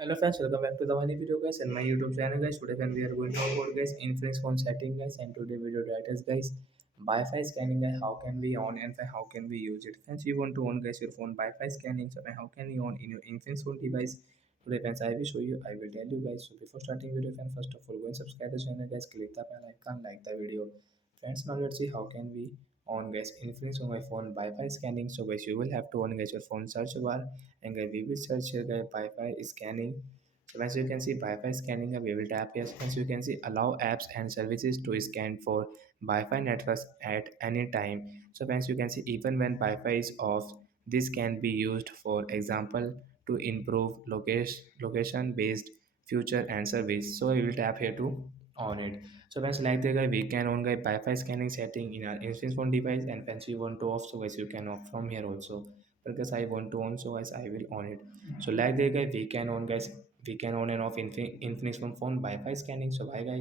Hello friends, welcome back to the Money video guys and my YouTube channel guys. Today when we are going to talk about guys Infinix phone setting guys, and today video titles guys Wi-Fi scanning guys, how can we on and how can we use it. Friends, you want to on guys your phone Wi-Fi scanning, so how can you on in your Infinix phone device. Today friends I will show you, I will tell you guys. So before starting video friends, first of all go and subscribe the channel guys, click the bell icon, like the video. Friends, now let's see how can we on guys Infinix on my phone Wi-Fi scanning. So guys you will have to on guys your phone search bar, and guys we will search here guys Wi-Fi scanning. So as you can see Wi-Fi scanning, we will tap yes. As you can see allow apps and services to scan for Wi-Fi networks at any time. So as you can see even when Wi-Fi is off, this can be used for example to improve location based future and service. So we will tap here to on it. So when select the guy, we can on guy Wi-Fi scanning setting in our instance phone device, and when you want to off, so guys you can off from here also. Because I want to on, so guys I will on it. So like the guy, we can on guys, we can on and off Infinix phone Wi-Fi scanning. So bye guys.